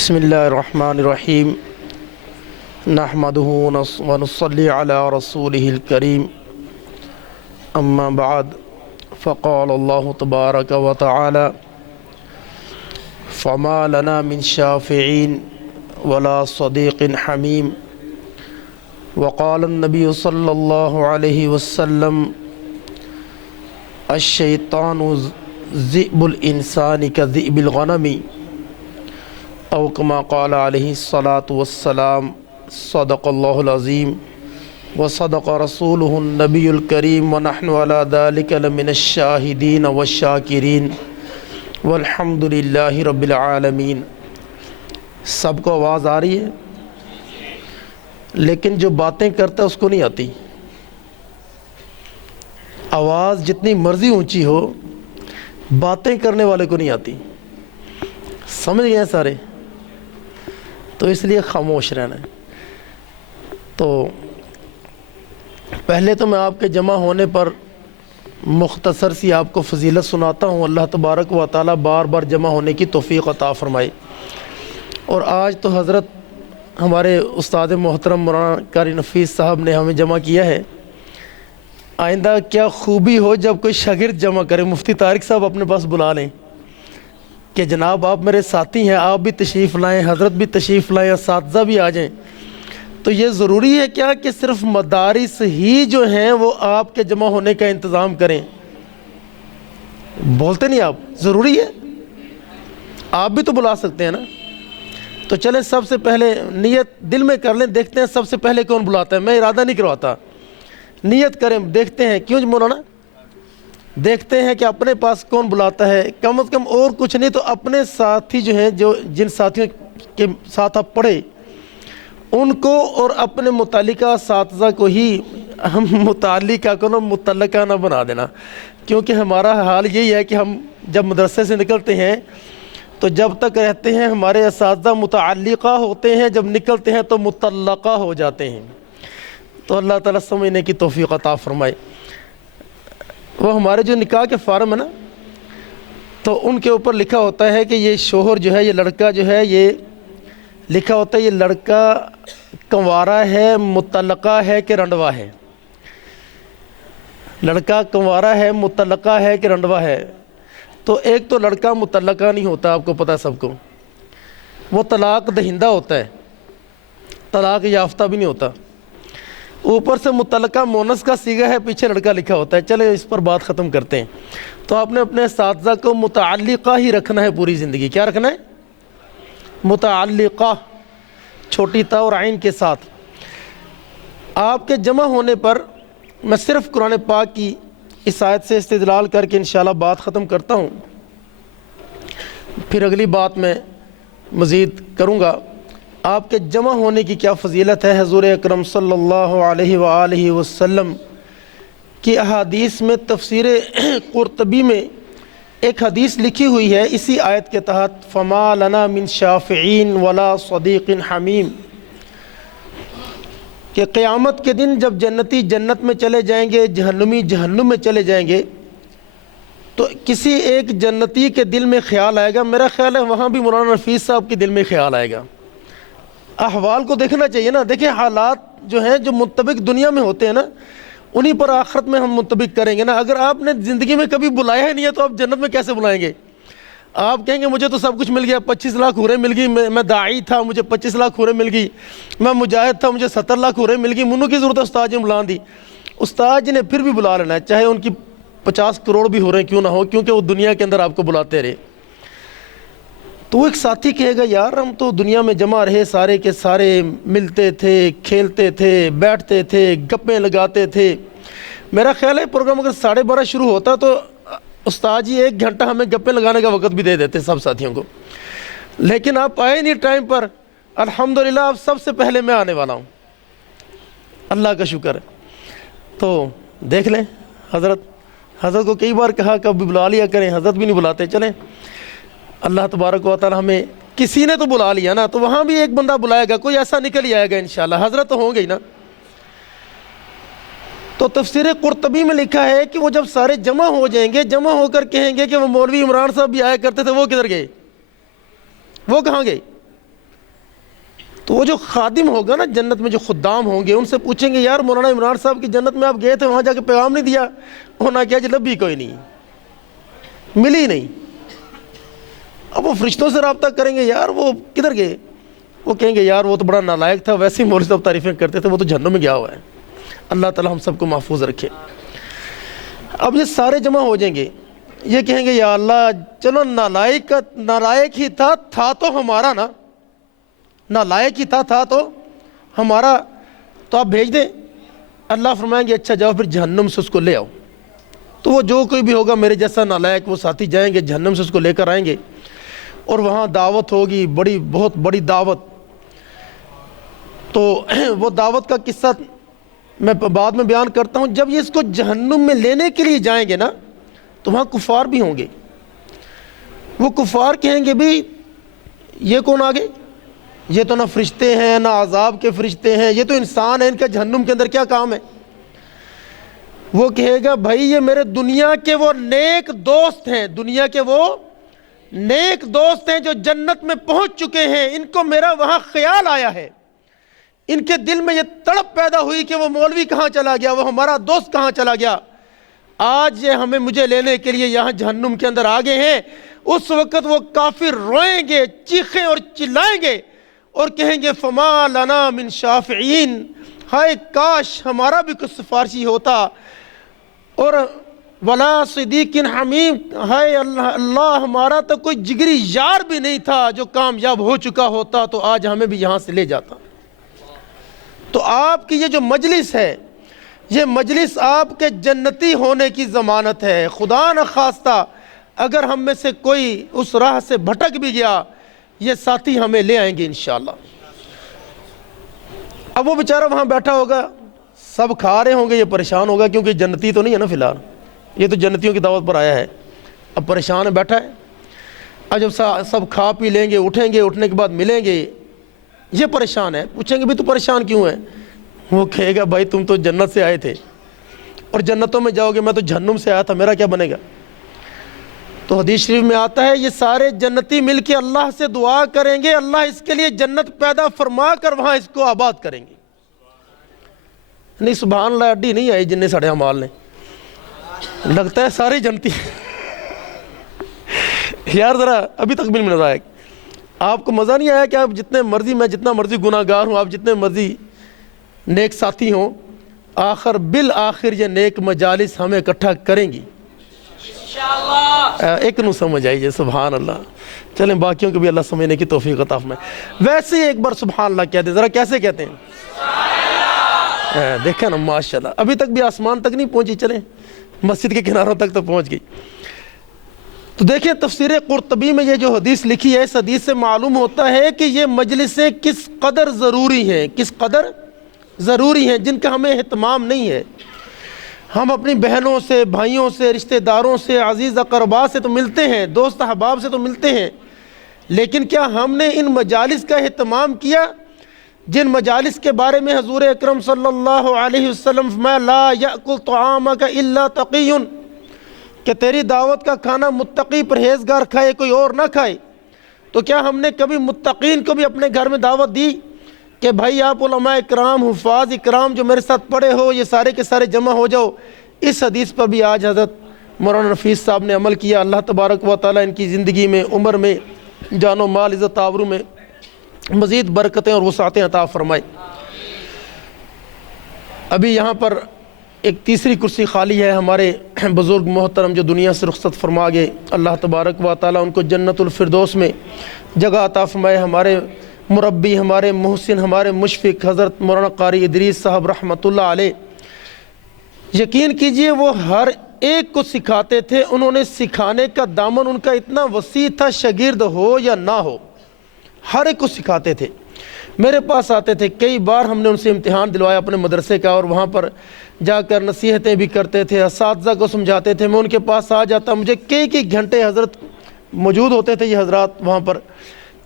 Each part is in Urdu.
بسم اللہ الرحمن الرحیم نحمدہ ونصلی علی رسولہ الکریم اما بعد فقال اللہ تبارک و تعالی فما لنا من شافعین ولا صدیق حمیم وقال النبی صلی اللہ علیہ وسلم الشیطان ذئب الانسان كذئب الغنم او کما قال علیہ الصلاۃ والسلام صدق اللہ العظیم وصدق رسولہ النبی الکریم ونحن علی ذلک لمن الشاہدین والشاکرین والحمد للہ رب العالمین۔ سب کو آواز آ رہی ہے، لیکن جو باتیں کرتا ہے اس کو نہیں آتی۔ آواز جتنی مرضی اونچی ہو، باتیں کرنے والے کو نہیں آتی۔ سمجھ گئے ہیں سارے؟ تو اس لیے خاموش رہنا ہے۔ تو پہلے تو میں آپ کے جمع ہونے پر مختصر سی آپ کو فضیلت سناتا ہوں۔ اللہ تبارک و تعالی بار بار جمع ہونے کی توفیق عطا فرمائے۔ اور آج تو حضرت ہمارے استاد محترم مولانا قاری نفیس صاحب نے ہمیں جمع کیا ہے۔ آئندہ کیا خوبی ہو جب کوئی شاگرد جمع کرے، مفتی طارق صاحب اپنے پاس بلا لیں کہ جناب آپ میرے ساتھی ہیں، آپ بھی تشریف لائیں، حضرت بھی تشریف لائیں، اساتذہ بھی آ جائیں۔ تو یہ ضروری ہے کیا کہ صرف مدارس ہی جو ہیں وہ آپ کے جمع ہونے کا انتظام کریں؟ بولتے نہیں آپ؟ ضروری ہے، آپ بھی تو بلا سکتے ہیں نا۔ تو چلیں سب سے پہلے نیت دل میں کر لیں، دیکھتے ہیں سب سے پہلے کون بلاتا ہے۔ میں ارادہ نہیں کرواتا، نیت کریں، دیکھتے ہیں۔ کیوں مولانا؟ دیکھتے ہیں کہ اپنے پاس کون بلاتا ہے۔ کم از کم اور کچھ نہیں تو اپنے ساتھی جو ہیں، جو جن ساتھیوں کے ساتھ آپ پڑھے ان کو اور اپنے متعلقہ اساتذہ کو ہی ہم متعلقہ کو متعلقہ نہ بنا دینا، کیونکہ ہمارا حال یہی ہے کہ ہم جب مدرسے سے نکلتے ہیں تو جب تک رہتے ہیں ہمارے اساتذہ متعلقہ ہوتے ہیں، جب نکلتے ہیں تو متعلقہ ہو جاتے ہیں۔ تو اللہ تعالیٰ سمجھنے کی توفیق عطا فرمائے۔ وہ ہمارے جو نکاح کے فارم ہے نا، تو ان کے اوپر لکھا ہوتا ہے کہ یہ شوہر جو ہے، یہ لڑکا جو ہے، یہ لکھا ہوتا ہے یہ لڑکا کنوارا ہے، مطلقہ ہے کہ رنڈوا ہے۔ لڑکا کنوارا ہے، مطلقہ ہے کہ رنڈوا ہے۔ تو ایک تو لڑکا مطلقہ نہیں ہوتا، آپ کو پتہ ہے سب کو، وہ طلاق دہندہ ہوتا ہے، طلاق یافتہ بھی نہیں ہوتا۔ اوپر سے متعلقہ مونس کا صیغہ ہے، پیچھے لڑکا لکھا ہوتا ہے۔ چلے اس پر بات ختم کرتے ہیں۔ تو آپ نے اپنے اساتذہ کو متعلقہ ہی رکھنا ہے پوری زندگی۔ کیا رکھنا ہے؟ متعلقہ، چھوٹی تا اور عین کے ساتھ۔ آپ کے جمع ہونے پر میں صرف قرآن پاک کی اس آیت سے استدلال کر کے انشاءاللہ بات ختم کرتا ہوں، پھر اگلی بات میں مزید کروں گا۔ آپ کے جمع ہونے کی کیا فضیلت ہے؟ حضور اکرم صلی اللہ علیہ وآلہ وسلم کی احادیث میں تفسیر قرطبی میں ایک حدیث لکھی ہوئی ہے اسی آیت کے تحت، فما لنا من شافعین ولا صدیق حمیم، کہ قیامت کے دن جب جنتی جنت میں چلے جائیں گے، جہنمی جہنم میں چلے جائیں گے، تو کسی ایک جنتی کے دل میں خیال آئے گا، میرا خیال ہے وہاں بھی مولانا نفیس صاحب کے دل میں خیال آئے گا۔ احوال کو دیکھنا چاہیے نا۔ دیکھیں حالات جو ہیں، جو منطبق دنیا میں ہوتے ہیں نا، انہی پر آخرت میں ہم منطبق کریں گے نا۔ اگر آپ نے زندگی میں کبھی بلایا ہی نہیں ہے تو آپ جنت میں کیسے بلائیں گے؟ آپ کہیں گے مجھے تو سب کچھ مل گیا، 25 لاکھ حوریں مل گئی، میں داعی تھا مجھے 25 لاکھ حوریں مل گئی، میں مجاہد تھا مجھے 70 لاکھ حوریں مل گئی، منو کی ضرورت ہے استاد جی نے بلا دی؟ استاد جی نے پھر بھی بلا لینا ہے، چاہے ان کی 50 کروڑ بھی حوریں کیوں نہ ہو، کیونکہ وہ دنیا کے اندر آپ کو بلاتے رہے۔ تو وہ ایک ساتھی کہے گا یار ہم تو دنیا میں جمع رہے، سارے کے سارے ملتے تھے، کھیلتے تھے، بیٹھتے تھے، گپیں لگاتے تھے۔ میرا خیال ہے پروگرام اگر 12:30 شروع ہوتا تو استاد جی 1 گھنٹہ ہمیں گپیں لگانے کا وقت بھی دے دیتے سب ساتھیوں کو، لیکن آپ آئے نہیں ٹائم پر۔ الحمدللہ اب سب سے پہلے میں آنے والا ہوں، اللہ کا شکر ہے۔ تو دیکھ لیں، حضرت کو کئی بار کہا کبھی بلا لیا کریں، حضرت بھی نہیں بلاتے۔ چلیں اللہ تبارک و تعالی ہمیں، کسی نے تو بلا لیا نا، تو وہاں بھی ایک بندہ بلائے گا، کوئی ایسا نکل ہی آئے گا انشاءاللہ، حضرت تو ہوں گے ہی نا۔ تو تفسیر قرطبی میں لکھا ہے کہ وہ جب سارے جمع ہو جائیں گے، جمع ہو کر کہیں گے کہ وہ مولوی عمران صاحب بھی آیا کرتے تھے، وہ کدھر گئے؟ وہ کہاں گئے؟ تو وہ جو خادم ہوگا نا جنت میں، جو خدام ہوں گے، ان سے پوچھیں گے یار مولانا عمران صاحب کی جنت میں آپ گئے تھے، وہاں جا کے پیغام نہیں دیا؟ ہونا کیا جی، لبھی کوئی نہیں، ملی نہیں۔ اب وہ فرشتوں سے رابطہ کریں گے، یار وہ کدھر گئے؟ وہ کہیں گے یار وہ تو بڑا نالائق تھا، ویسے ہی مولوی صاحب تعریفیں کرتے تھے، وہ تو جہنم میں گیا ہوا ہے۔ اللہ تعالیٰ ہم سب کو محفوظ رکھے۔ اب یہ سارے جمع ہو جائیں گے، یہ کہیں گے یا اللہ چلو نالائق ہی تھا تو ہمارا نا، نالائق ہی تھا تو ہمارا، تو آپ بھیج دیں۔ اللہ فرمائیں گے اچھا جاؤ پھر جہنم سے اس کو لے آؤ۔ تو وہ جو کوئی بھی ہوگا میرے جیسا نالائق، وہ ساتھی جائیں گے جہنم سے اس کو لے کر آئیں گے، اور وہاں دعوت ہوگی، بہت بڑی دعوت۔ تو وہ دعوت کا قصہ میں بعد میں بیان کرتا ہوں۔ جب یہ اس کو جہنم میں لینے کے لیے جائیں گے نا، تو وہاں کفار بھی ہوں گے۔ وہ کفار کہیں گے بھی یہ کون آگے؟ یہ تو نہ فرشتے ہیں نہ عذاب کے فرشتے ہیں، یہ تو انسان ہے، ان کا جہنم کے اندر کیا کام ہے؟ وہ کہے گا بھائی یہ میرے دنیا کے وہ نیک دوست ہیں، دنیا کے وہ نیک دوست ہیں جو جنت میں پہنچ چکے ہیں، ان کو میرا وہاں خیال آیا ہے، ان کے دل میں یہ تڑپ پیدا ہوئی کہ وہ مولوی کہاں چلا گیا، وہ ہمارا دوست کہاں چلا گیا۔ آج یہ مجھے لینے کے لیے یہاں جہنم کے اندر آگے ہیں۔ اس وقت وہ کافر روئیں گے، چیخیں اور چلائیں گے اور کہیں گے فما لنا من شافعین، ہائے کاش ہمارا بھی کچھ سفارشی ہوتا، اور ولا صدیق حمیم، ہائے اللہ ہمارا تو کوئی جگری یار بھی نہیں تھا جو کامیاب ہو چکا ہوتا تو آج ہمیں بھی یہاں سے لے جاتا۔ تو آپ کی یہ جو مجلس ہے، یہ مجلس آپ کے جنتی ہونے کی ضمانت ہے۔ خدا نہ خواستہ اگر ہم میں سے کوئی اس راہ سے بھٹک بھی گیا، یہ ساتھی ہمیں لے آئیں گے انشاءاللہ۔ اب وہ بیچارہ وہاں بیٹھا ہوگا، سب کھا رہے ہوں گے، یہ پریشان ہوگا کیونکہ جنتی تو نہیں ہے نا فی الحال، یہ تو جنتیوں کی دعوت پر آیا ہے، اب پریشان ہے، بیٹھا ہے۔ اب جب سب کھا پی لیں گے، اٹھیں گے، اٹھنے کے بعد ملیں گے، یہ پریشان ہے، پوچھیں گے بھی تو پریشان کیوں ہے؟ وہ کہے گا بھائی تم تو جنت سے آئے تھے اور جنتوں میں جاؤ گے، میں تو جہنم سے آیا تھا، میرا کیا بنے گا؟ تو حدیث شریف میں آتا ہے یہ سارے جنتی مل کے اللہ سے دعا کریں گے، اللہ اس کے لیے جنت پیدا فرما کر وہاں اس کو آباد کریں گے۔ نہیں سبحان اللہ، اڈی نہیں آئی جن ساڑے عمال نے، لگتا ہے سارے جنتی یار ذرا ابھی تک بھی نظر آیا، آپ کو مزہ نہیں آیا کہ آپ جتنے مرضی، میں جتنا مرضی گناہ گار ہوں، آپ جتنے مرضی نیک ساتھی ہوں، بالآخر یہ نیک مجالس ہمیں اکٹھا کریں گی ایک نو سمجھ آئیے، سبحان اللہ۔ چلیں باقیوں کو بھی اللہ سمجھنے کی توفیق عطا فرمائے۔ ویسے ہی ایک بار سبحان اللہ کہتے ہیں، ذرا کیسے کہتے ہیں؟ دیکھیں نا ماشاءاللہ، ابھی تک بھی آسمان تک نہیں پہنچی، چلیں مسجد کے کناروں تک تو پہنچ گئی۔ تو دیکھیں تفسیر قرطبی میں یہ جو حدیث لکھی ہے، اس حدیث سے معلوم ہوتا ہے کہ یہ مجلسیں کس قدر ضروری ہیں، کس قدر ضروری ہیں، جن کا ہمیں اہتمام نہیں ہے۔ ہم اپنی بہنوں سے، بھائیوں سے، رشتہ داروں سے، عزیز اقربا سے تو ملتے ہیں، دوست احباب سے تو ملتے ہیں، لیکن کیا ہم نے ان مجالس کا اہتمام کیا جن مجالس کے بارے میں حضور اکرم صلی اللہ علیہ وسلم فرمایا لا یأکل طعامک الا تقی، کہ تیری دعوت کا کھانا متقی پرہیزگار کھائے، کوئی اور نہ کھائے؟ تو کیا ہم نے کبھی متقین کو بھی اپنے گھر میں دعوت دی کہ بھائی آپ علماء اکرام، حفاظ اکرام جو میرے ساتھ پڑھے ہو، یہ سارے کے سارے جمع ہو جاؤ؟ اس حدیث پر بھی آج حضرت مولانا نفیس صاحب نے عمل کیا۔ اللہ تبارک و تعالیٰ ان کی زندگی میں، عمر میں، جان و مال، عزت آبرو میں مزید برکتیں اور وسعتیں عطا فرمائے۔ ابھی یہاں پر ایک تیسری کرسی خالی ہے، ہمارے بزرگ محترم جو دنیا سے رخصت فرما گئے، اللہ تبارک و تعالیٰ ان کو جنت الفردوس میں جگہ عطا فرمائے۔ ہمارے مربی، ہمارے محسن، ہمارے مشفق حضرت مولانا قاری ادریس صاحب رحمۃ اللہ علیہ، یقین کیجئے وہ ہر ایک کو سکھاتے تھے، انہوں نے سکھانے کا دامن ان کا اتنا وسیع تھا، شاگرد ہو یا نہ ہو ہر ایک کو سکھاتے تھے۔ میرے پاس آتے تھے، کئی بار ہم نے ان سے امتحان دلوایا اپنے مدرسے کا، اور وہاں پر جا کر نصیحتیں بھی کرتے تھے، اساتذہ کو سمجھاتے تھے۔ میں ان کے پاس آ جاتا، مجھے کئی گھنٹے حضرت موجود ہوتے تھے، یہ حضرات وہاں پر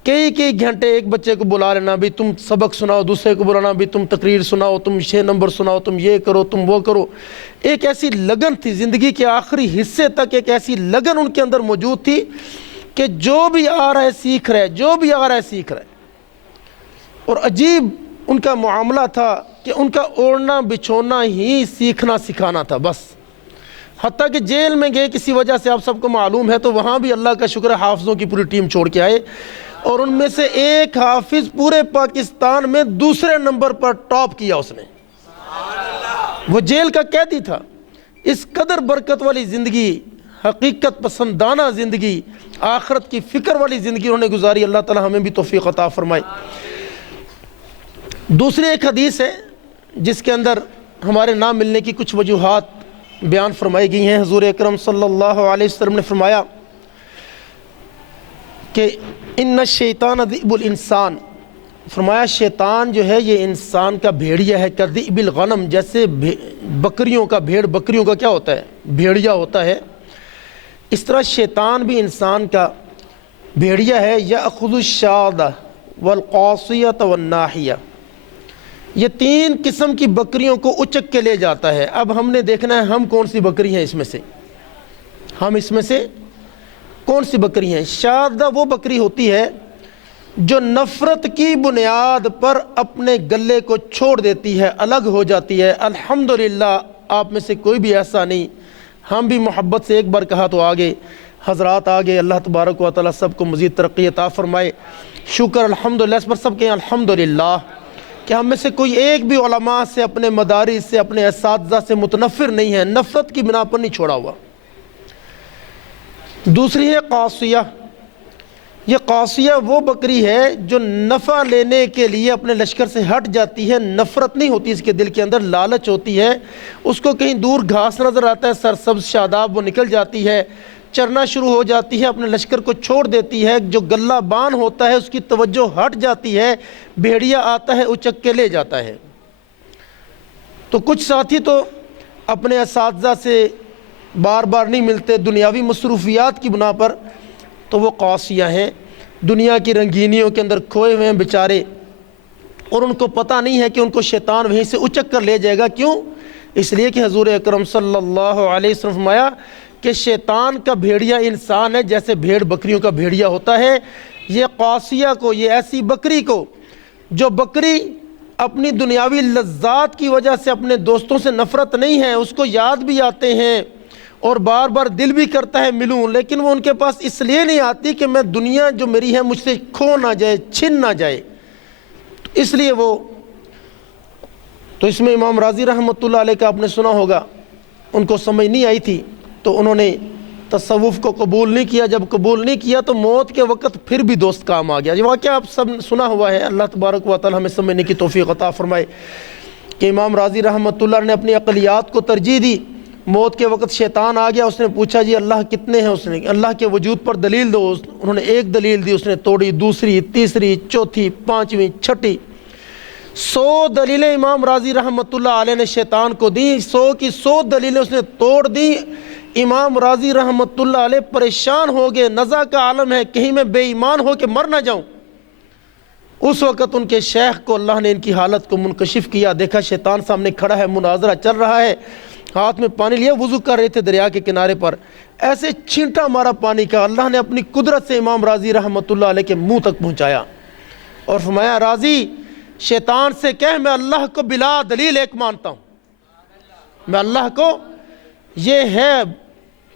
کئی گھنٹے ایک بچے کو بلا لینا، بھی تم سبق سناؤ، دوسرے کو بلانا بھی تم تقریر سناؤ، تم 6 نمبر سناؤ، تم یہ کرو، تم وہ کرو۔ ایک ایسی لگن تھی زندگی کے آخری حصے تک، ایک ایسی لگن ان کے اندر موجود تھی کہ جو بھی آ رہا ہے سیکھ رہا ہے، جو بھی آ رہا ہے سیکھ رہا ہے۔ اور عجیب ان کا معاملہ تھا کہ ان کا اوڑھنا بچھونا ہی سیکھنا سکھانا تھا بس، حتیٰ کہ جیل میں گئے کسی وجہ سے، آپ سب کو معلوم ہے، تو وہاں بھی اللہ کا شکر ہے حافظوں کی پوری ٹیم چھوڑ کے آئے، اور ان میں سے ایک حافظ پورے پاکستان میں دوسرے نمبر پر ٹاپ کیا اس نے، وہ جیل کا قیدی تھا۔ اس قدر برکت والی زندگی، حقیقت پسندانہ زندگی، آخرت کی فکر والی زندگی انہوں نے گزاری۔ اللہ تعالی ہمیں بھی توفیق عطا فرمائے۔ دوسری ایک حدیث ہے جس کے اندر ہمارے نہ ملنے کی کچھ وجوہات بیان فرمائی گئی ہیں۔ حضور اکرم صلی اللہ علیہ وسلم نے فرمایا کہ ان الشیطان ذئب الانسان، فرمایا شیطان جو ہے یہ انسان کا بھیڑیا ہے، کذئب الغنم، جیسے بکریوں کا، بھیڑ بکریوں کا کیا ہوتا ہے، بھیڑیا ہوتا ہے، اس طرح شیطان بھی انسان کا بھیڑیا ہے۔ یأخذ الشاذ والقاصیۃ والناحیہ، یہ تین قسم کی بکریوں کو اچک کے لے جاتا ہے۔ اب ہم نے دیکھنا ہے ہم کون سی بکری ہیں اس میں سے، ہم اس میں سے کون سی بکری ہیں۔ شاذہ وہ بکری ہوتی ہے جو نفرت کی بنیاد پر اپنے گلے کو چھوڑ دیتی ہے، الگ ہو جاتی ہے۔ الحمدللہ آپ میں سے کوئی بھی ایسا نہیں، ہم بھی محبت سے ایک بار کہا تو آگے حضرات آگے، اللہ تبارک و تعالی سب کو مزید ترقی عطا فرمائے۔ شکر الحمدللہ، اس پر سب کہیں الحمدللہ کہ ہم میں سے کوئی ایک بھی علماء سے، اپنے مدارس سے، اپنے اساتذہ سے متنفر نہیں ہے، نفرت کی بنا پر نہیں چھوڑا ہوا۔ دوسری ہے قاصیہ، یہ قاصیہ وہ بکری ہے جو نفع لینے کے لیے اپنے لشکر سے ہٹ جاتی ہے، نفرت نہیں ہوتی اس کے دل کے اندر، لالچ ہوتی ہے، اس کو کہیں دور گھاس نظر آتا ہے سرسبز شاداب، وہ نکل جاتی ہے، چرنا شروع ہو جاتی ہے، اپنے لشکر کو چھوڑ دیتی ہے، جو گلہ بان ہوتا ہے اس کی توجہ ہٹ جاتی ہے، بھیڑیا آتا ہے اچک کے لے جاتا ہے۔ تو کچھ ساتھی تو اپنے اساتذہ سے بار بار نہیں ملتے، دنیاوی مصروفیات کی بنا پر، تو وہ قاصیہ ہیں، دنیا کی رنگینیوں کے اندر کھوئے ہوئے ہیں بیچارے، اور ان کو پتہ نہیں ہے کہ ان کو شیطان وہیں سے اچک کر لے جائے گا۔ کیوں؟ اس لیے کہ حضور اکرم صلی اللہ علیہ وسلم فرمایا کہ شیطان کا بھیڑیا انسان ہے جیسے بھیڑ بکریوں کا بھیڑیا ہوتا ہے۔ یہ قاصیہ کو، یہ ایسی بکری کو، جو بکری اپنی دنیاوی لذات کی وجہ سے اپنے دوستوں سے نفرت نہیں ہے، اس کو یاد بھی آتے ہیں اور بار بار دل بھی کرتا ہے ملوں، لیکن وہ ان کے پاس اس لیے نہیں آتی کہ میں دنیا جو میری ہے مجھ سے کھو نہ جائے، چھن نہ جائے، اس لیے وہ، تو اس میں امام راضی رحمۃ اللہ علیہ کا آپ نے سنا ہوگا، ان کو سمجھ نہیں آئی تھی تو انہوں نے تصوف کو قبول نہیں کیا، جب قبول نہیں کیا تو موت کے وقت پھر بھی دوست کام آ گیا۔ یہ واقعہ آپ سب سنا ہوا ہے، اللہ تبارک و تعالی ہمیں سمجھنے کی توفیق عطا فرمائے کہ امام راضی رحمۃ اللہ نے اپنی عقلیات کو ترجیح دی۔ موت کے وقت شیطان آ گیا، اس نے پوچھا جی اللہ کتنے ہیں، اس نے اللہ کے وجود پر دلیل دو، انہوں نے ایک دلیل دی، اس نے توڑی، دوسری، تیسری، چوتھی، پانچویں، چھٹی، 100 دلیلیں امام راضی رحمۃ اللہ علیہ نے شیطان کو دیں، 100 کی 100 دلیلیں اس نے توڑ دیں۔ امام راضی رحمۃ اللہ علیہ پریشان ہو گئے، نزع کا عالم ہے، کہیں میں بے ایمان ہو کے مر نہ جاؤں۔ اس وقت ان کے شیخ کو اللہ نے ان کی حالت کو منکشف کیا، دیکھا شیطان سامنے کھڑا ہے، مناظرہ چل رہا ہے، ہاتھ میں پانی لیا، وضو کر رہے تھے دریا کے کنارے پر، ایسے چھینٹا مارا پانی کا، اللہ نے اپنی قدرت سے امام راضی رحمۃ اللہ علیہ کے منہ تک پہنچایا اور فرمایا راضی شیطان سے کہہ میں اللہ کو بلا دلیل ایک مانتا ہوں، میں اللہ کو، یہ ہے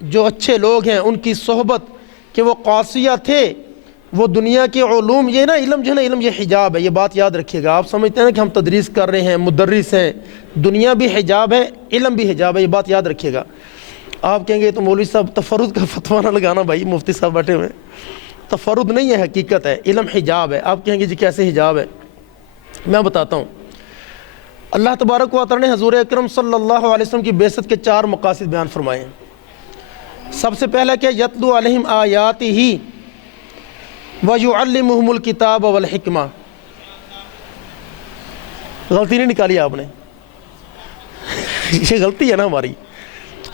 جو اچھے لوگ ہیں ان کی صحبت کہ وہ قاصیہ تھے، وہ دنیا کے علوم، یہ نا علم جو ہے نا، علم یہ حجاب ہے، یہ بات یاد رکھیے گا۔ آپ سمجھتے ہیں کہ ہم تدریس کر رہے ہیں، مدرس ہیں، دنیا بھی حجاب ہے، علم بھی حجاب ہے، یہ بات یاد رکھیے گا۔ آپ کہیں گے تو مولوی صاحب تفرد کا فتویٰ نہ لگانا، بھائی مفتی صاحب بیٹھے ہوئے، تفرد نہیں ہے، حقیقت ہے، علم حجاب ہے۔ آپ کہیں گے جی کیسے حجاب ہے؟ میں بتاتا ہوں۔ اللہ تبارک و تعالی نے حضور اکرم صلی اللہ علیہ وسلم کی بعثت کے 4 مقاصد بیان فرمائے ہیں۔ سب سے پہلا کیا؟ یتلو علیہم آیاتہ وَيُعَلِّمُهُمُ الْكِتَابَ وَالْحِکْمَةَ۔ غلطی نہیں نکالی آپ نے، یہ غلطی ہے نا ہماری،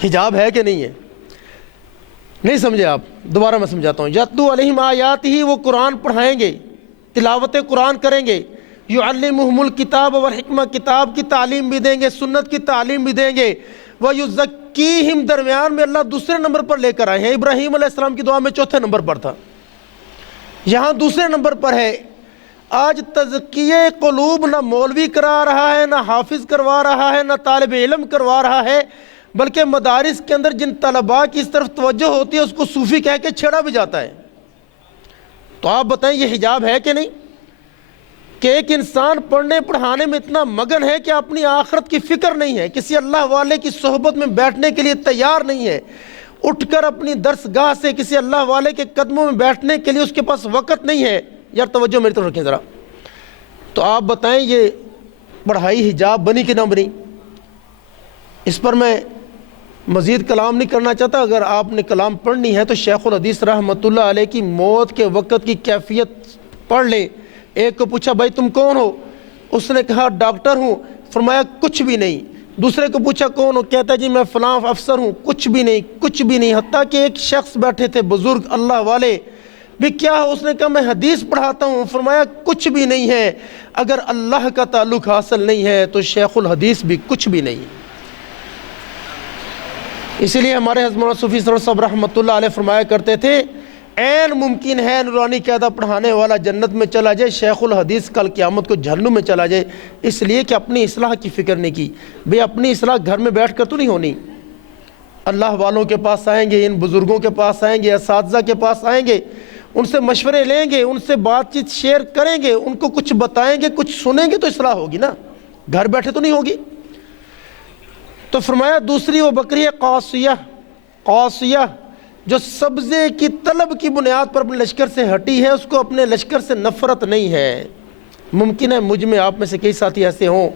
حجاب ہے کہ نہیں ہے؟ نہیں سمجھے آپ؟ دوبارہ میں سمجھاتا ہوں۔ یتلو علیہم آیاتہ، وہ قرآن پڑھائیں گے، تلاوت قرآن کریں گے، یعلمہم الکتاب والحکمہ، کتاب کی تعلیم بھی دیں گے، سنت کی تعلیم بھی دیں گے، وَيُزَكِّيهِمْ، درمیان میں اللہ دوسرے نمبر پر لے کر آئے ہیں، ابراہیم علیہ السلام کی دعا میں چوتھے نمبر پر تھا، یہاں دوسرے نمبر پر ہے آج تزکیہ قلوب نہ مولوی کرا رہا ہے، نہ حافظ کروا رہا ہے، نہ طالب علم کروا رہا ہے، بلکہ مدارس کے اندر جن طلباء کی اس طرف توجہ ہوتی ہے اس کو صوفی کہہ کے چھیڑا بھی جاتا ہے۔ تو آپ بتائیں یہ حجاب ہے کہ نہیں؟ کہ ایک انسان پڑھنے پڑھانے میں اتنا مگن ہے کہ اپنی آخرت کی فکر نہیں ہے، کسی اللہ والے کی صحبت میں بیٹھنے کے لیے تیار نہیں ہے، اٹھ کر اپنی درس گاہ سے کسی اللہ والے کے قدموں میں بیٹھنے کے لیے اس کے پاس وقت نہیں ہے۔ یار توجہ میری طرف رکھیں ذرا۔ تو آپ بتائیں یہ پڑھائی حجاب بنی کہ نہ بنی؟ اس پر میں مزید کلام نہیں کرنا چاہتا، اگر آپ نے کلام پڑھنی ہے تو شیخ الحدیث رحمۃ اللہ علیہ کی موت کے وقت کی کیفیت پڑھ لیں۔ ایک کو پوچھا بھائی تم کون ہو؟ اس نے کہا ڈاکٹر ہوں، فرمایا کچھ بھی نہیں۔ دوسرے کو پوچھا کون ہو؟ کہتا جی میں فلاں افسر ہوں، کچھ بھی نہیں، کچھ بھی نہیں۔ حتیٰ کہ ایک شخص بیٹھے تھے بزرگ اللہ والے بھی، کیا ہو؟ اس نے کہا میں حدیث پڑھاتا ہوں۔ فرمایا کچھ بھی نہیں ہے، اگر اللہ کا تعلق حاصل نہیں ہے تو شیخ الحدیث بھی کچھ بھی نہیں۔ اسی لیے ہمارے حضرت مولانا صوفی سرور صاحب رحمۃ اللہ علیہ فرمایا کرتے تھے عین ممکن ہے نورانی قاعدہ پڑھانے والا جنت میں چلا جائے، شیخ الحدیث کل قیامت کو جہنم میں چلا جائے، اس لیے کہ اپنی اصلاح کی فکر نہیں کی۔ بھئی اپنی اصلاح گھر میں بیٹھ کر تو نہیں ہونی، اللہ والوں کے پاس آئیں گے، ان بزرگوں کے پاس آئیں گے، اساتذہ کے پاس آئیں گے، ان سے مشورے لیں گے، ان سے بات چیت شیئر کریں گے، ان کو کچھ بتائیں گے، کچھ سنیں گے تو اصلاح ہوگی نا، گھر بیٹھے تو نہیں ہوگی۔ تو فرمایا دوسری وہ بکری ہے قاصیہ جو سبزے کی طلب کی بنیاد پر اپنے لشکر سے ہٹی ہے، اس کو اپنے لشکر سے نفرت نہیں ہے۔ ممکن ہے مجھ میں آپ میں سے کئی ساتھی ایسے ہوں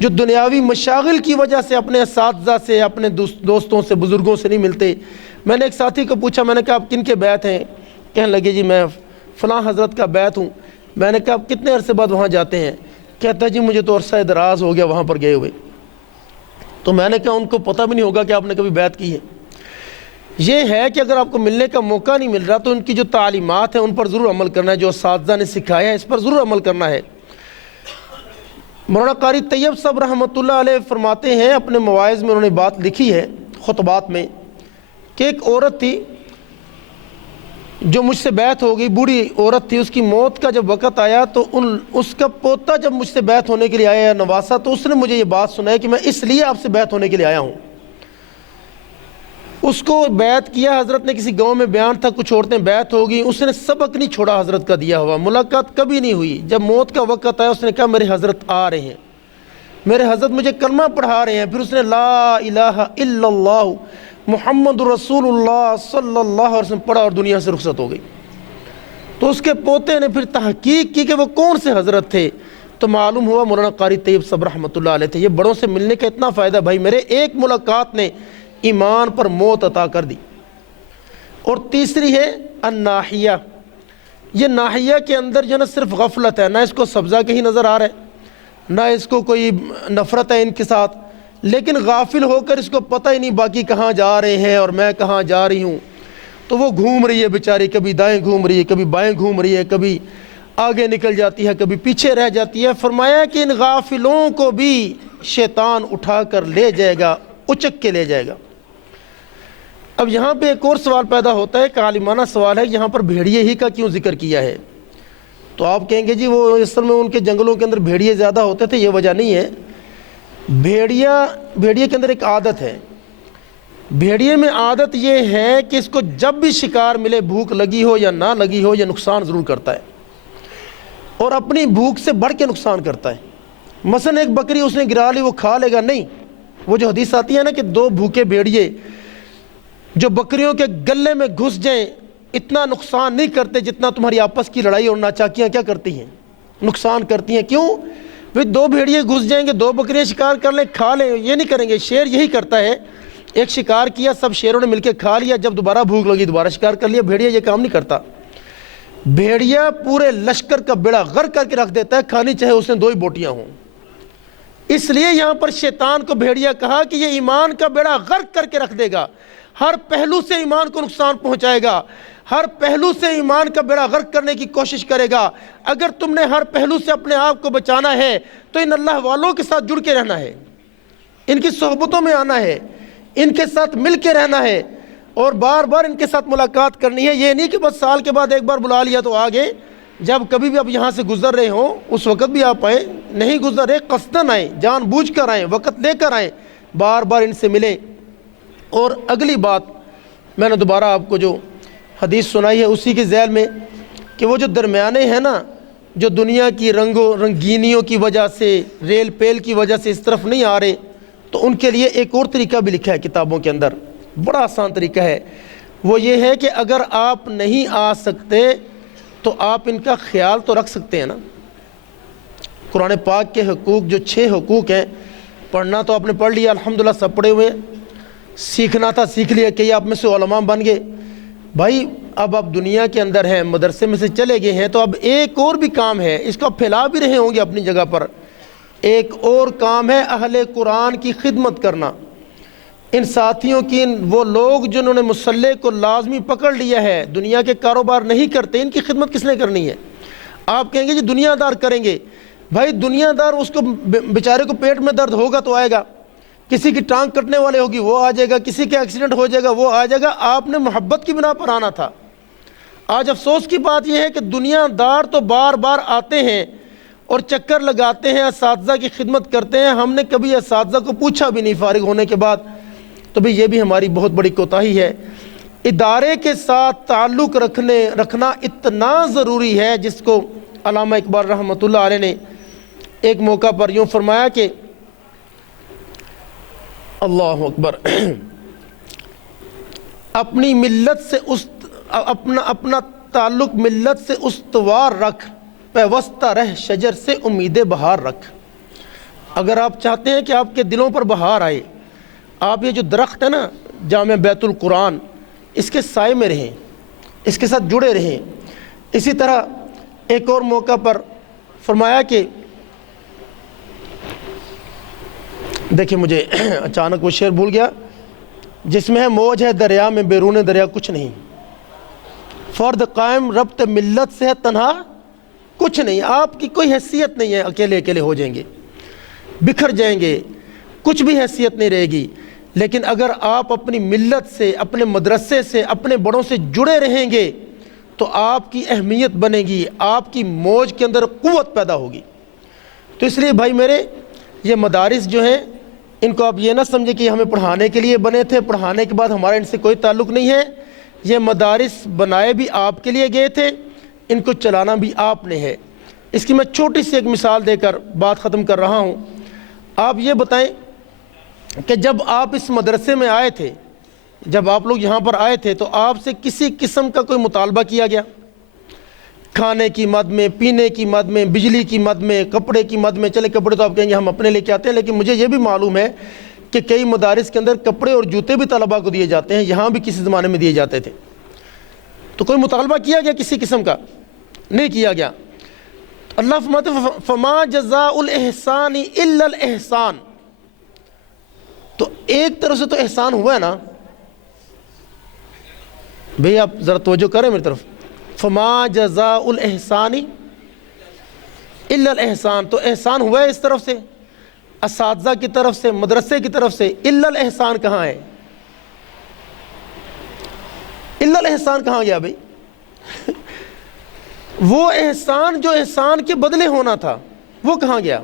جو دنیاوی مشاغل کی وجہ سے اپنے اساتذہ سے، اپنے دوستوں سے، بزرگوں سے نہیں ملتے۔ میں نے ایک ساتھی کو پوچھا، میں نے کہا آپ کن کے بیعت ہیں؟ کہنے لگے جی میں فلاں حضرت کا بیعت ہوں۔ میں نے کہا آپ کتنے عرصے بعد وہاں جاتے ہیں؟ کہتا جی مجھے تو عرصہ دراز ہو گیا وہاں پر گئے ہوئے۔ تو میں نے کہا ان کو پتہ بھی نہیں ہوگا کہ آپ نے کبھی بیعت کی ہے۔ یہ ہے کہ اگر آپ کو ملنے کا موقع نہیں مل رہا تو ان کی جو تعلیمات ہیں ان پر ضرور عمل کرنا ہے، جو اساتذہ نے سکھایا ہے اس پر ضرور عمل کرنا ہے۔ مولانا قاری طیب صاحب رحمۃ اللہ علیہ فرماتے ہیں، اپنے مواعظ میں انہوں نے بات لکھی ہے خطبات میں، کہ ایک عورت تھی جو مجھ سے بیعت ہو گئی، بوڑھی عورت تھی، اس کی موت کا جب وقت آیا تو اس کا پوتا جب مجھ سے بیعت ہونے کے لیے آیا یا نواسا، تو اس نے مجھے یہ بات سنائی کہ میں اس لیے آپ سے بیعت ہونے کے لیے آیا ہوں۔ اس کو بیعت کیا حضرت نے، کسی گاؤں میں بیان تھا، کچھ عورتیں بیعت ہو گئی، اس نے سبق نہیں چھوڑا حضرت کا دیا ہوا، ملاقات کبھی نہیں ہوئی۔ جب موت کا وقت آیا اس نے کہا میرے حضرت آ رہے ہیں، میرے حضرت مجھے کلمہ پڑھا رہے ہیں۔ پھر اس نے لا الہ الا اللہ محمد رسول اللہ صلی اللہ علیہ وسلم پڑھا اور دنیا سے رخصت ہو گئی۔ تو اس کے پوتے نے پھر تحقیق کی کہ وہ کون سے حضرت تھے، تو معلوم ہوا مولانا قاری طیب صاحب رحمۃ اللہ علیہ تھے۔ یہ بڑوں سے ملنے کا اتنا فائدہ بھائی میرے، ایک ملاقات نے ایمان پر موت عطا کر دی۔ اور تیسری ہے الناحیہ، یہ ناحیہ کے اندر جو نا صرف غفلت ہے، نہ اس کو سبزہ کے ہی نظر آ رہا ہے، نہ اس کو کوئی نفرت ہے ان کے ساتھ، لیکن غافل ہو کر اس کو پتہ ہی نہیں باقی کہاں جا رہے ہیں اور میں کہاں جا رہی ہوں۔ تو وہ گھوم رہی ہے بیچاری، کبھی دائیں گھوم رہی ہے، کبھی بائیں گھوم رہی ہے، کبھی آگے نکل جاتی ہے، کبھی پیچھے رہ جاتی ہے۔ فرمایا کہ ان غافلوں کو بھی شیطان اٹھا کر لے جائے گا، اچک کے لے جائے گا۔ اب یہاں پہ ایک اور سوال پیدا ہوتا ہے، ایک عالمانہ سوال ہے، یہاں پر بھیڑیے ہی کا کیوں ذکر کیا ہے؟ تو آپ کہیں گے جی وہ اصل میں ان کے جنگلوں کے اندر بھیڑیے زیادہ ہوتے تھے، یہ وجہ نہیں ہے۔ بھیڑیے کے اندر ایک عادت ہے، بھیڑیے میں عادت یہ ہے کہ اس کو جب بھی شکار ملے، بھوک لگی ہو یا نہ لگی ہو، یہ نقصان ضرور کرتا ہے، اور اپنی بھوک سے بڑھ کے نقصان کرتا ہے۔ مثلا ایک بکری اس نے گرا لی، وہ کھا لے گا نہیں، وہ جو حدیث آتی ہے نا کہ دو بھوکے بھیڑیے جو بکریوں کے گلے میں گھس جائیں اتنا نقصان نہیں کرتے جتنا تمہاری آپس کی لڑائی اور ناچاکیاں کیا کرتی ہیں، نقصان کرتی ہیں۔ کیوں؟ وہ دو بھیڑیے گھس جائیں گے، دو بکریاں شکار کر لیں، کھا لیں، یہ نہیں کریں گے۔ شیر یہی کرتا ہے، ایک شکار کیا، سب شیروں نے مل کے کھا لیا، جب دوبارہ بھوک لگی دوبارہ شکار کر لیا۔ بھیڑیا یہ کام نہیں کرتا، بھیڑیا پورے لشکر کا بیڑا غرق کر کے رکھ دیتا ہے، کھانی چاہے اس نے دو ہی بوٹیاں ہوں۔ اس لیے یہاں پر شیطان کو بھیڑیا کہا کہ یہ ایمان کا بیڑا غرق کر کے رکھ دے گا، ہر پہلو سے ایمان کو نقصان پہنچائے گا، ہر پہلو سے ایمان کا بیڑا غرق کرنے کی کوشش کرے گا۔ اگر تم نے ہر پہلو سے اپنے آپ کو بچانا ہے تو ان اللہ والوں کے ساتھ جڑ کے رہنا ہے، ان کی صحبتوں میں آنا ہے، ان کے ساتھ مل کے رہنا ہے، اور بار بار ان کے ساتھ ملاقات کرنی ہے۔ یہ نہیں کہ بس سال کے بعد ایک بار بلا لیا تو آگے، جب کبھی بھی آپ یہاں سے گزر رہے ہوں اس وقت بھی آپ آئیں، نہیں گزر رہے قصداً آئیں، جان بوجھ کر آئیں، وقت لے کر آئیں، بار بار ان سے ملیں۔ اور اگلی بات میں نے دوبارہ آپ کو جو حدیث سنائی ہے اسی کے ذیل میں، کہ وہ جو درمیانے ہیں نا، جو دنیا کی رنگ و رنگینیوں کی وجہ سے، ریل پیل کی وجہ سے اس طرف نہیں آ رہے، تو ان کے لیے ایک اور طریقہ بھی لکھا ہے کتابوں کے اندر، بڑا آسان طریقہ ہے۔ وہ یہ ہے کہ اگر آپ نہیں آ سکتے تو آپ ان کا خیال تو رکھ سکتے ہیں نا۔ قرآن پاک کے حقوق جو 6 حقوق ہیں، پڑھنا تو آپ نے پڑھ لیا الحمدللہ، سب پڑھے ہوئے ہیں، سیکھنا تھا سیکھ لیا، کئی آپ میں سے علماء بن گئے۔ بھائی اب آپ دنیا کے اندر ہیں، مدرسے میں سے چلے گئے ہیں، تو اب ایک اور بھی کام ہے، اس کو آپ پھیلا بھی رہے ہوں گے اپنی جگہ پر۔ ایک اور کام ہے اہل قرآن کی خدمت کرنا، ان ساتھیوں کی، وہ لوگ جنہوں نے مصلح کو لازمی پکڑ لیا ہے، دنیا کے کاروبار نہیں کرتے، ان کی خدمت کس نے کرنی ہے؟ آپ کہیں گے جی دنیا دار کریں گے، بھائی دنیا دار اس کو بیچارے کو پیٹ میں درد ہوگا تو آئے گا، کسی کی ٹانگ کٹنے والے ہوگی وہ آ جائے گا، کسی کا ایکسیڈنٹ ہو جائے گا وہ آ جائے گا، آپ نے محبت کی بنا پر آنا تھا۔ آج افسوس کی بات یہ ہے کہ دنیا دار تو بار بار آتے ہیں اور چکر لگاتے ہیں، اساتذہ کی خدمت کرتے ہیں، ہم نے کبھی اساتذہ کو پوچھا بھی نہیں فارغ ہونے کے بعد، تو بھی یہ بھی ہماری بہت بڑی کوتاہی ہے۔ ادارے کے ساتھ تعلق رکھنا اتنا ضروری ہے، جس کو علامہ اقبال رحمۃ اللہ علیہ نے ایک موقع پر یوں فرمایا کہ اللہ اکبر، اپنی ملت سے اپنا تعلق ملت سے استوار رکھ، پیوستہ رہ شجر سے امید بہار رکھ۔ اگر آپ چاہتے ہیں کہ آپ کے دلوں پر بہار آئے، آپ یہ جو درخت ہے نا جامع بیت القرآن، اس کے سائے میں رہیں، اس کے ساتھ جڑے رہیں۔ اسی طرح ایک اور موقع پر فرمایا کہ دیکھیں مجھے اچانک وہ شعر بھول گیا، جس میں ہے موج ہے دریا میں بیرون دریا کچھ نہیں، فرد قائم ربط ملت سے ہے تنہا کچھ نہیں۔ آپ کی کوئی حیثیت نہیں ہے، اکیلے اکیلے ہو جائیں گے، بکھر جائیں گے، کچھ بھی حیثیت نہیں رہے گی۔ لیکن اگر آپ اپنی ملت سے، اپنے مدرسے سے، اپنے بڑوں سے جڑے رہیں گے تو آپ کی اہمیت بنے گی، آپ کی موج کے اندر قوت پیدا ہوگی۔ تو اس لیے بھائی میرے، یہ مدارس جو ہیں ان کو آپ یہ نہ سمجھیں کہ ہمیں پڑھانے کے لیے بنے تھے، پڑھانے کے بعد ہمارا ان سے کوئی تعلق نہیں ہے۔ یہ مدارس بنائے بھی آپ کے لیے گئے تھے، ان کو چلانا بھی آپ نے ہے۔ اس کی میں چھوٹی سی ایک مثال دے کر بات ختم کر رہا ہوں۔ آپ یہ بتائیں کہ جب آپ اس مدرسے میں آئے تھے، جب آپ لوگ یہاں پر آئے تھے، تو آپ سے کسی قسم کا کوئی مطالبہ کیا گیا؟ کھانے کی مد میں، پینے کی مد میں، بجلی کی مد میں، کپڑے کی مد میں؟ چلے کپڑے تو آپ کہیں گے ہم اپنے لے کے آتے ہیں، لیکن مجھے یہ بھی معلوم ہے کہ کئی مدارس کے اندر کپڑے اور جوتے بھی طلباء کو دیے جاتے ہیں، یہاں بھی کسی زمانے میں دیے جاتے تھے۔ تو کوئی مطالبہ کیا گیا کسی قسم کا؟ نہیں کیا گیا۔ اللہ فرماتے ہیں فما جزاء الاحسان الا الاحسان، تو ایک طرف سے تو احسان ہوا ہے نا بھئی، آپ ذرا توجہ کریں میری طرف۔ فما جزاء الاحسان الا الاحسان، تو احسان ہوا ہے اس طرف سے، اساتذہ کی طرف سے، مدرسے کی طرف سے۔ الا الاحسان کہاں ہے؟ الا الاحسان کہاں گیا بھئی؟ وہ احسان جو احسان کے بدلے ہونا تھا وہ کہاں گیا؟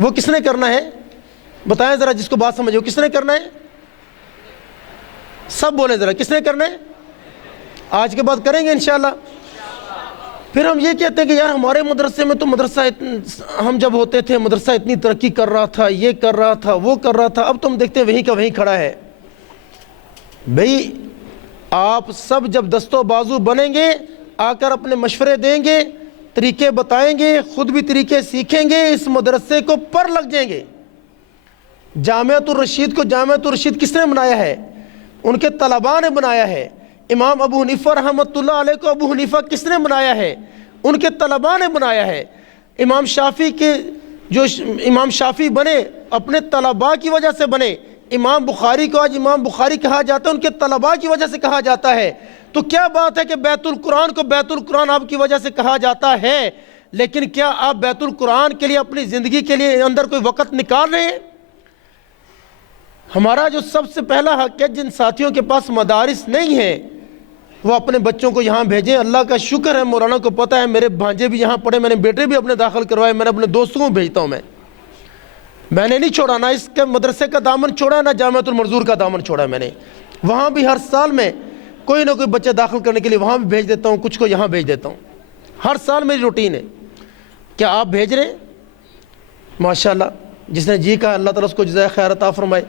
وہ کس نے کرنا ہے؟ بتائیں ذرا، جس کو بات سمجھو، کس نے کرنا ہے؟ سب بولیں ذرا، کس نے کرنا ہے؟ آج کے بعد کریں گے انشاءاللہ۔ پھر ہم یہ کہتے ہیں کہ یار ہمارے مدرسے میں تو ہم جب ہوتے تھے مدرسہ اتنی ترقی کر رہا تھا، یہ کر رہا تھا، وہ کر رہا تھا، اب تم دیکھتے وہیں کا وہیں کھڑا ہے۔ بھئی آپ سب جب دست و بازو بنیں گے، آ کر اپنے مشورے دیں گے، طریقے بتائیں گے، خود بھی طریقے سیکھیں گے، اس مدرسے کو پر لگ جائیں گے۔ جامعۃ الرشید کو جامعۃ الرشید کس نے بنایا ہے؟ ان کے طلباء نے بنایا ہے۔ امام ابو حنیفہ رحمۃ اللہ علیہ کو ابو حنیفہ کس نے بنایا ہے؟ ان کے طلباء نے بنایا ہے۔ امام شافعی بنے اپنے طلباء کی وجہ سے بنے۔ امام بخاری کو آج امام بخاری کہا جاتا ہے، ان کے طلباء کی وجہ سے کہا جاتا ہے۔ تو کیا بات ہے کہ بیت القرآن کو بیت القرآن آپ کی وجہ سے کہا جاتا ہے، لیکن کیا آپ بیت القرآن کے لیے اپنی زندگی کے لیے اندر کوئی وقت نکال رہے ہیں؟ ہمارا جو سب سے پہلا حق ہے، جن ساتھیوں کے پاس مدارس نہیں ہیں، وہ اپنے بچوں کو یہاں بھیجیں. اللہ کا شکر ہے مولانا کو پتہ ہے میرے بھانجے بھی یہاں پڑھے, میں نے بیٹے بھی اپنے داخل کروائے, میں نے اپنے دوستوں کو بھیجتا ہوں. میں نے نہیں چھوڑا, نہ اس کے مدرسے کا دامن چھوڑا, نہ جامعۃ المرزور کا دامن چھوڑا. میں نے وہاں بھی ہر سال میں کوئی نہ کوئی بچہ داخل کرنے کے لیے وہاں بھی بھیج دیتا ہوں, کچھ کو یہاں بھیج دیتا ہوں. ہر سال میری روٹین ہے. کیا آپ بھیج رہے ہیں؟ ماشاءاللہ, جس نے جی کہا اللہ تعالیٰ اس کو جزائے خیر عطا فرمائے.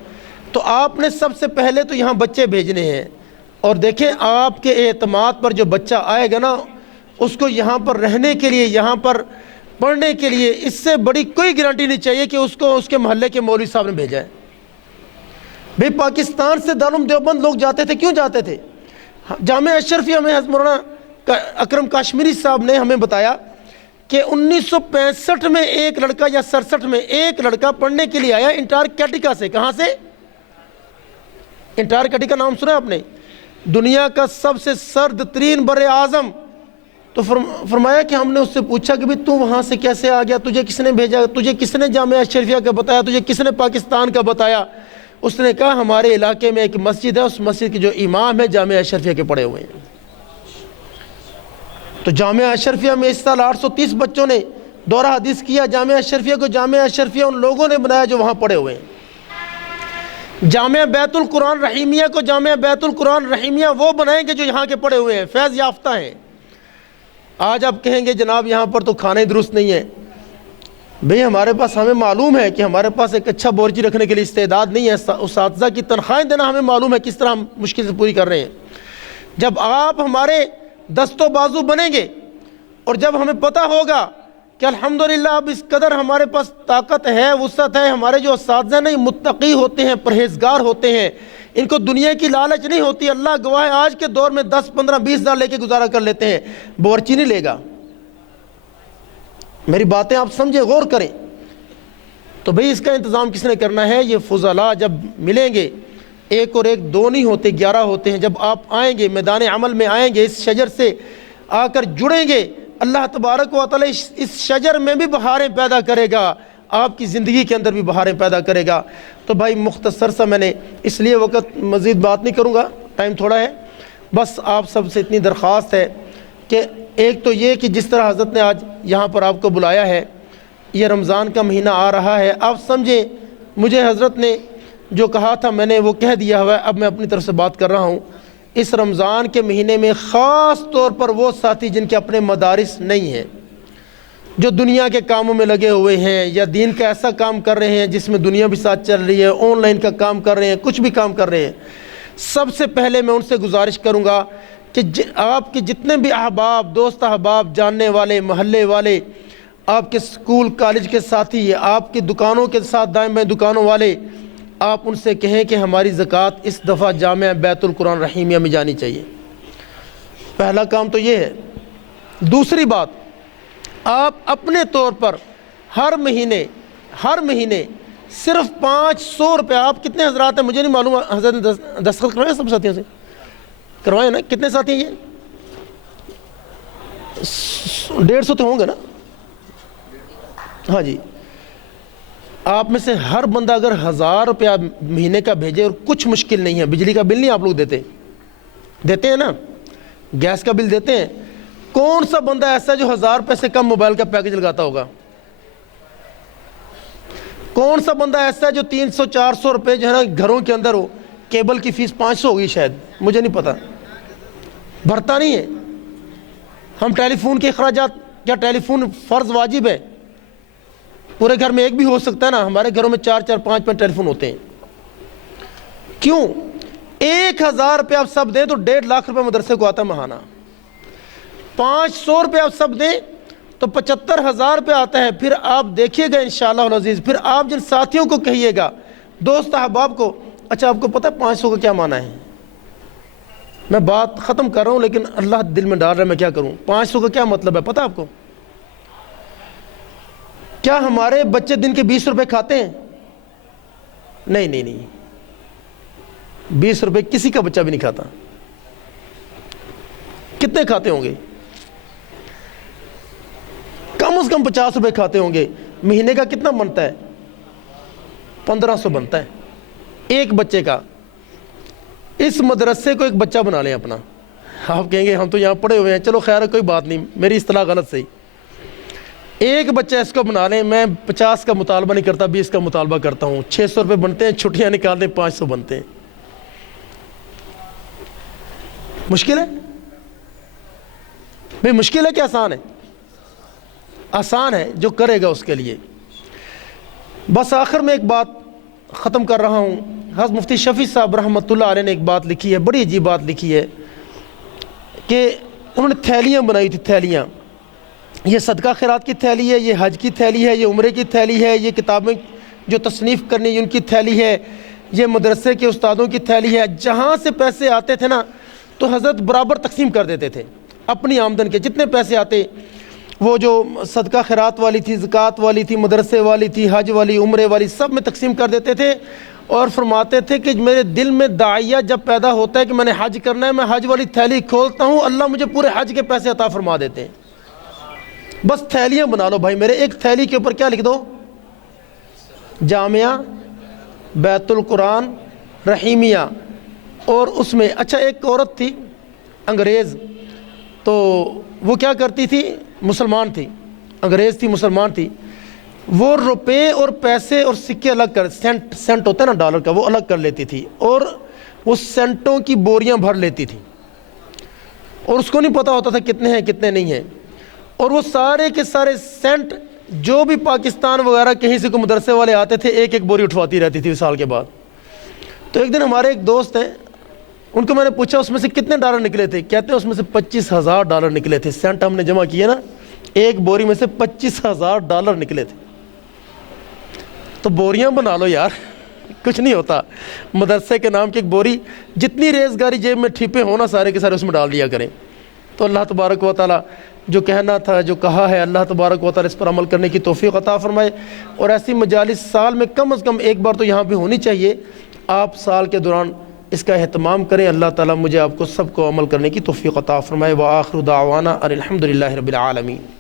تو آپ نے سب سے پہلے تو یہاں بچے بھیجنے ہیں, اور دیکھیں آپ کے اعتماد پر جو بچہ آئے گا نا, اس کو یہاں پر رہنے کے لیے, یہاں پر پڑھنے کے لیے, اس سے بڑی کوئی گارنٹی نہیں چاہیے کہ اس کو اس کے محلے کے مولوی صاحب نے بھیجا ہے. بھئی پاکستان سے دارالعلوم دیوبند لوگ جاتے تھے, کیوں جاتے تھے؟ جامعہ اشرفیہ میں حضرت مولانا اکرم کاشمیری صاحب نے ہمیں بتایا کہ 1965 میں ایک لڑکا یا 67 میں ایک لڑکا پڑھنے کے لیے آیا انٹارکٹیکا سے. کہاں سے؟ انٹارکٹیکا نام سنا آپ نے؟ دنیا کا سب سے سرد ترین بر اعظم. تو فرمایا کہ ہم نے اس سے پوچھا کہ تو وہاں سے کیسے آ گیا, تجھے کس نے بھیجا, تجھے کس نے جامعہ اشرفیہ کا بتایا, تجھے کس نے پاکستان کا بتایا؟ اس نے کہا ہمارے علاقے میں ایک مسجد ہے, اس مسجد کے جو امام ہے جامعہ اشرفیہ کے پڑھے ہوئے ہیں. تو جامعہ اشرفیہ میں اس سال 830 بچوں نے دورہ حدیث کیا. جامعہ اشرفیہ کو جامعہ اشرفیہ ان لوگوں نے بنایا جو وہاں پڑھے ہوئے ہیں. جامعہ بیت القرآن رحیمیہ کو جامعہ بیت القرآن رحیمیہ وہ بنائیں گے جو یہاں کے پڑھے ہوئے ہیں, فیض یافتہ ہیں. آج آپ کہیں گے جناب یہاں پر تو کھانے درست نہیں ہے. بھئی ہمارے پاس, ہمیں معلوم ہے کہ ہمارے پاس ایک اچھا بورچی رکھنے کے لیے استعداد نہیں ہے. اساتذہ کی تنخواہیں دینا ہمیں معلوم ہے کس طرح ہم مشکل سے پوری کر رہے ہیں. جب آپ ہمارے دست و بازو بنیں گے, اور جب ہمیں پتہ ہوگا کہ الحمدللہ اب اس قدر ہمارے پاس طاقت ہے, وسعت ہے, ہمارے جو اساتذہ نہیں متقی ہوتے ہیں, پرہیزگار ہوتے ہیں, ان کو دنیا کی لالچ نہیں ہوتی. اللہ گواہ ہے آج کے دور میں 10 15 20 ہزار لے کے گزارا کر لیتے ہیں, بورچی نہیں لے گا. میری باتیں آپ سمجھیں, غور کریں. تو بھئی اس کا انتظام کس نے کرنا ہے؟ یہ فضلاء جب ملیں گے, ایک اور ایک دو نہیں ہوتے 11 ہوتے ہیں. جب آپ آئیں گے, میدان عمل میں آئیں گے, اس شجر سے آ کر جڑیں گے, اللہ تبارک و تعالی اس شجر میں بھی بہاریں پیدا کرے گا, آپ کی زندگی کے اندر بھی بہاریں پیدا کرے گا. تو بھائی مختصر سا, میں نے اس لیے وقت مزید بات نہیں کروں گا, ٹائم تھوڑا ہے. بس آپ سب سے اتنی درخواست ہے کہ ایک تو یہ کہ جس طرح حضرت نے آج یہاں پر آپ کو بلایا ہے, یہ رمضان کا مہینہ آ رہا ہے, آپ سمجھیں مجھے حضرت نے جو کہا تھا میں نے وہ کہہ دیا ہوا ہے. اب میں اپنی طرف سے بات کر رہا ہوں. اس رمضان کے مہینے میں خاص طور پر وہ ساتھی جن کے اپنے مدارس نہیں ہیں, جو دنیا کے کاموں میں لگے ہوئے ہیں, یا دین کا ایسا کام کر رہے ہیں جس میں دنیا بھی ساتھ چل رہی ہے, آن لائن کا کام کر رہے ہیں, کچھ بھی کام کر رہے ہیں, سب سے پہلے میں ان سے گزارش کروں گا کہ آپ کے جتنے بھی احباب, دوست احباب, جاننے والے, محلے والے, آپ کے سکول کالج کے ساتھی, آپ کی دکانوں کے ساتھ دائیں بائیں دکانوں والے, آپ ان سے کہیں کہ ہماری زکوٰۃ اس دفعہ جامعہ بیت القرآن رحیمیہ میں جانی چاہیے. پہلا کام تو یہ ہے. دوسری بات, آپ اپنے طور پر ہر مہینے صرف 500 روپے, آپ کتنے حضرات ہیں مجھے نہیں معلوم, حضرت نے دستخط کروائے سب ساتھیوں سے؟ کروائے نا؟ کتنے ساتھی ہیں یہ؟ 150 تو ہوں گے نا؟ ہاں جی. آپ میں سے ہر بندہ اگر 1000 روپیہ مہینے کا بھیجے, اور کچھ مشکل نہیں ہے, بجلی کا بل نہیں آپ لوگ دیتے ہیں نا, گیس کا بل دیتے ہیں, کون سا بندہ ایسا ہے جو 1000 روپے سے کم موبائل کا پیکج لگاتا ہوگا؟ کون سا بندہ ایسا ہے جو 300-400 روپے جو ہے نا گھروں کے اندر ہو, کیبل کی فیس 500 ہوگی شاید, مجھے نہیں پتا, بھرتا نہیں ہے. ہم ٹیلی فون کے اخراجات, کیا ٹیلی فون فرض واجب ہے؟ پورے گھر میں ایک بھی ہو سکتا ہے نا, ہمارے گھروں میں 4-4 5-5 ٹیلی فون ہوتے ہیں. کیوں؟ 1000 روپے آپ سب دیں تو 1.5 لاکھ روپے مدرسے کو آتا ہے ماہانہ. 500 روپے آپ سب دیں تو 75,000 روپے آتا ہے. پھر آپ دیکھیے گا انشاءاللہ العزیز, پھر آپ جن ساتھیوں کو کہیے گا, دوست احباب کو, اچھا آپ کو پتہ ہے 500 کا کیا معنی ہے؟ میں بات ختم کر رہا ہوں لیکن اللہ دل میں ڈال رہا ہے, میں کیا کروں. 500 کا کیا مطلب ہے پتہ آپ کو؟ کیا ہمارے بچے دن کے 20 روپے کھاتے ہیں؟ نہیں, 20 روپے کسی کا بچہ بھی نہیں کھاتا. کتنے کھاتے ہوں گے؟ کم از کم 50 روپے کھاتے ہوں گے. مہینے کا کتنا بنتا ہے؟ 1500 بنتا ہے ایک بچے کا. اس مدرسے کو ایک بچہ بنا لیں اپنا, آپ کہیں گے ہم تو یہاں پڑھے ہوئے ہیں، چلو خیر ہے کوئی بات نہیں، میری اصطلاح غلط صحیح، ایک بچہ اس کو بنا لیں، میں 50 کا مطالبہ نہیں کرتا، 20 کا مطالبہ کرتا ہوں، 600 روپے بنتے ہیں، چھٹیاں نکال دیں 500 بنتے ہیں، مشکل ہے بھئی؟ مشکل ہے کہ آسان ہے؟ آسان ہے، جو کرے گا اس کے لیے۔ بس آخر میں ایک بات ختم کر رہا ہوں، حضرت مفتی شفیع صاحب رحمۃ اللہ علیہ نے ایک بات لکھی ہے، بڑی عجیب بات لکھی ہے، کہ انہوں نے تھیلیاں بنائی تھی، تھیلیاں، یہ صدقہ خیرات کی تھیلی ہے، یہ حج کی تھیلی ہے، یہ عمرے کی تھیلی ہے، یہ کتابیں جو تصنیف کرنی ان کی تھیلی ہے، یہ مدرسے کے استادوں کی تھیلی ہے۔ جہاں سے پیسے آتے تھے نا تو حضرت برابر تقسیم کر دیتے تھے، اپنی آمدن کے جتنے پیسے آتے، وہ جو صدقہ خیرات والی تھی، زکوٰۃ والی تھی، مدرسے والی تھی، حج والی، عمرے والی، سب میں تقسیم کر دیتے تھے، اور فرماتے تھے کہ میرے دل میں داعیہ جب پیدا ہوتا ہے کہ میں نے حج کرنا ہے، میں حج والی تھیلی کھولتا ہوں، اللہ مجھے پورے حج کے پیسے عطا فرما دیتے ہیں۔ بس تھیلیاں بنا لو بھائی میرے، ایک تھیلی کے اوپر کیا لکھ دو؟ جامعہ، بیت القرآن، رحیمیہ، اور اس میں اچھا ایک عورت تھی انگریز، تو وہ کیا کرتی تھی؟ مسلمان تھی، انگریز تھی، مسلمان تھی، وہ روپے اور پیسے اور سکے الگ کر، سینٹ ہوتا ہے نا ڈالر کا، وہ الگ کر لیتی تھی، اور وہ سینٹوں کی بوریاں بھر لیتی تھی، اور اس کو نہیں پتہ ہوتا تھا کتنے ہیں کتنے نہیں ہیں، اور وہ سارے کے سارے سینٹ جو بھی پاکستان وغیرہ کہیں سے کوئی مدرسے والے آتے تھے ایک ایک بوری اٹھواتی رہتی تھی سال کے بعد۔ تو ایک دن ہمارے ایک دوست ہیں، ان کو میں نے پوچھا اس میں سے کتنے ڈالر نکلے تھے؟ کہتے ہیں اس میں سے 25,000 ڈالر نکلے تھے، سینٹ ہم نے جمع کیے نا، ایک بوری میں سے 25,000 ڈالر نکلے تھے۔ تو بوریاں بنا لو یار، کچھ نہیں ہوتا، مدرسے کے نام کی ایک بوری، جتنی ریزگاری جیب میں ٹھیپے ہونا سارے کے سارے اس میں ڈال دیا کریں۔ تو اللہ تبارک و تعالیٰ جو کہنا تھا، جو کہا ہے، اللہ تبارک و تعالیٰ اس پر عمل کرنے کی توفیق عطا فرمائے، اور ایسی مجالس سال میں کم از کم ایک بار تو یہاں پہ ہونی چاہیے، آپ سال کے دوران اس کا اہتمام کریں۔ اللہ تعالیٰ مجھے آپ کو سب کو عمل کرنے کی توفیق عطا فرمائے۔ وآخر دعوانا ان الحمد للہ رب العالمین۔